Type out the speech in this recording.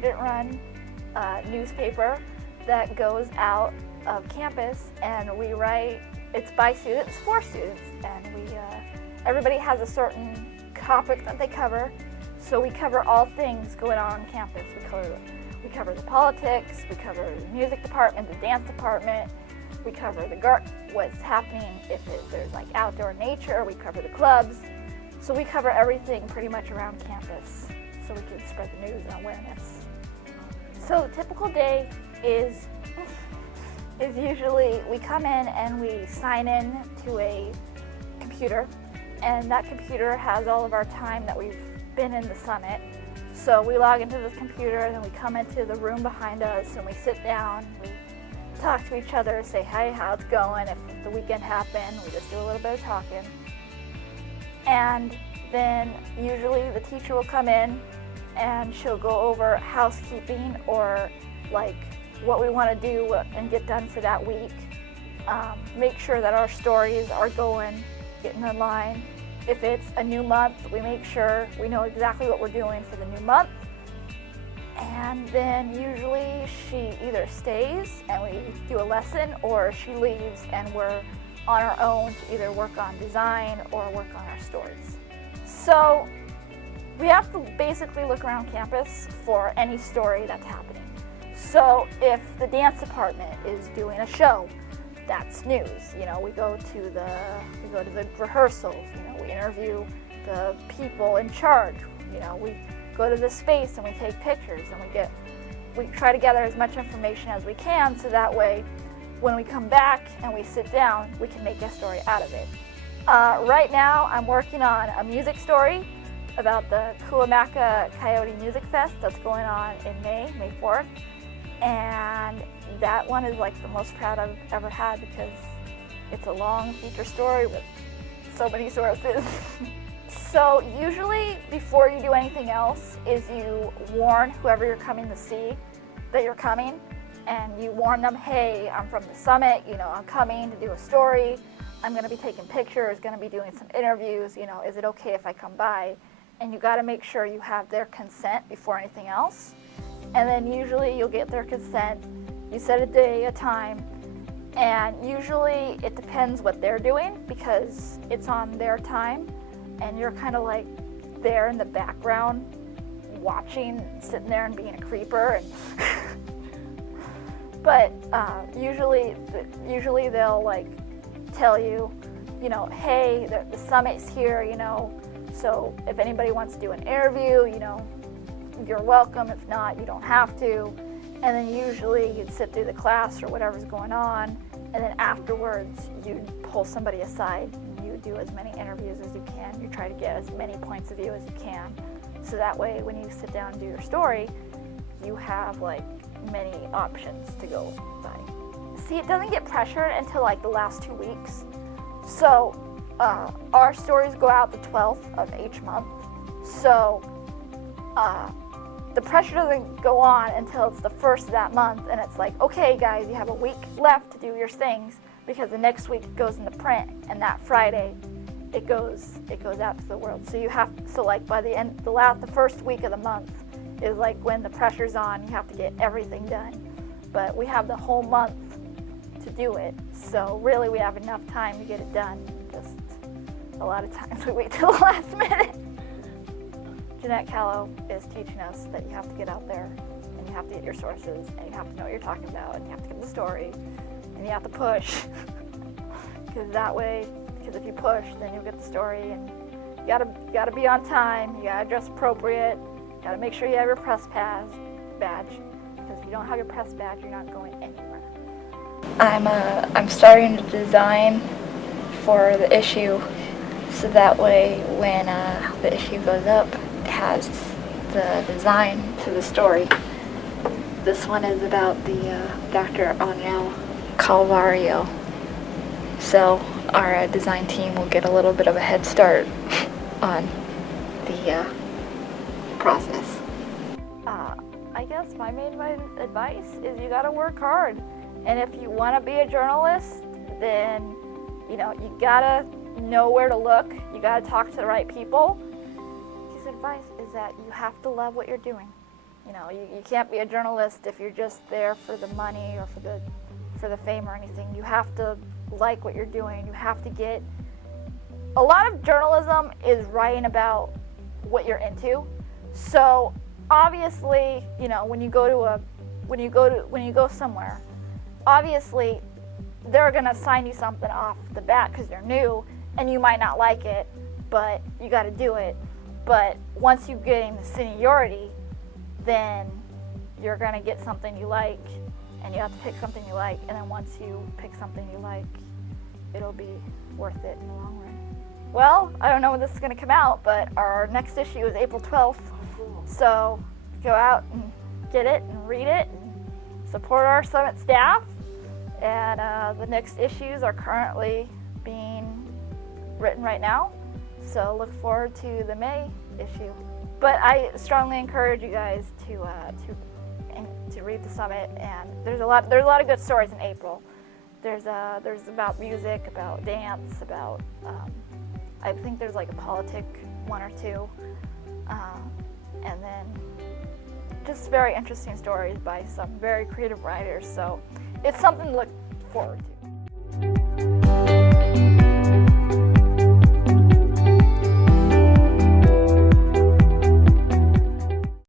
student-run newspaper that goes out of campus, and we write, it's by students for students, and everybody has a certain topic that they cover. So we cover all things going on campus. We cover the politics, we cover the music department, the dance department, we cover what's happening if there's like outdoor nature, we cover the clubs. So we cover everything pretty much around campus so we can spread the news and awareness. So the typical day is usually we come in and we sign in to a computer, and that computer has all of our time that we've been in the Summit. So we log into this computer and then we come into the room behind us and we sit down, we talk to each other, say, hey, how's it going? If the weekend happened, we just do a little bit of talking. And then usually the teacher will come in and she'll go over housekeeping or like what we want to do and get done for that week. Make sure that our stories are getting in line. If it's a new month, we make sure we know exactly what we're doing for the new month. And then usually she either stays and we do a lesson, or she leaves and we're on our own to either work on design or work on our stories. So we have to basically look around campus for any story that's happening. So if the dance department is doing a show, that's news. We go to the rehearsals. We interview the people in charge. We go to the space and we take pictures, and we try to gather as much information as we can, so that way when we come back and we sit down, we can make a story out of it. Right now I'm working on a music story about the Cuyamaca Coyote Music Fest that's going on in May 4th. And that one is like the most proud I've ever had, because it's a long feature story with so many sources. So usually before you do anything else is you warn whoever you're coming to see that you're coming, and you warn them, hey, I'm from the Summit, I'm coming to do a story, I'm going to be taking pictures, going to be doing some interviews, is it okay if I come by? And you got to make sure you have their consent before anything else. And then usually you'll get their consent, you set a day, a time, and usually it depends what they're doing, because it's on their time, and you're kind of like there in the background watching, sitting there and being a creeper. But usually they'll like tell you, hey, the Summit's here, so if anybody wants to do an interview, you're welcome. If not, you don't have to. And then usually you'd sit through the class or whatever's going on, and then afterwards you'd pull somebody aside and you do as many interviews as you can. You try to get as many points of view as you can, so that way when you sit down and do your story, you have like many options to go by. See, it doesn't get pressured until like the last 2 weeks. So our stories go out the 12th of each month. So the pressure doesn't go on until it's the first of that month, and it's like, okay guys, you have a week left to do your things, because the next week it goes into print, and that Friday it goes out to the world. So like by the end, the first week of the month is like when the pressure's on, you have to get everything done. But we have the whole month to do it, so really we have enough time to get it done. Just a lot of times we wait till the last minute. Jeanette Callow is teaching us that you have to get out there, and you have to get your sources, and you have to know what you're talking about, and you have to get the story, and you have to push. Because if you push, then you'll get the story, and you gotta be on time, you gotta dress appropriate, you gotta make sure you have your press badge, because if you don't have your press badge, you're not going anywhere. I'm starting to design for the issue, so that way when the issue goes up, it has the design to the story. This one is about the Dr. Aniel Calvario. So our design team will get a little bit of a head start on the process. I guess my main advice is you gotta work hard. And if you wanna be a journalist, then you gotta know where to look, you gotta talk to the right people. His advice is that you have to love what you're doing. You know, you can't be a journalist if you're just there for the money or for the fame or anything. You have to like what you're doing. You have to get. A lot of journalism is writing about what you're into. So obviously, you know, when you go somewhere, obviously they're gonna assign you something off the bat because you're new and you might not like it, but you got to do it. But once you gain the seniority, then you're gonna get something you like, and you have to pick something you like. And then once you pick something you like, it'll be worth it in the long run. Well, I don't know when this is gonna come out, but our next issue is April 12th. So go out and get it and read it and support our Summit staff. And the next issues are currently being written right now. So look forward to the May issue. But I strongly encourage you guys to read the Summit. And there's a lot of good stories in April. There's about music, about dance, about I think there's like a politic one or two, and then just very interesting stories by some very creative writers. So it's something to look forward to.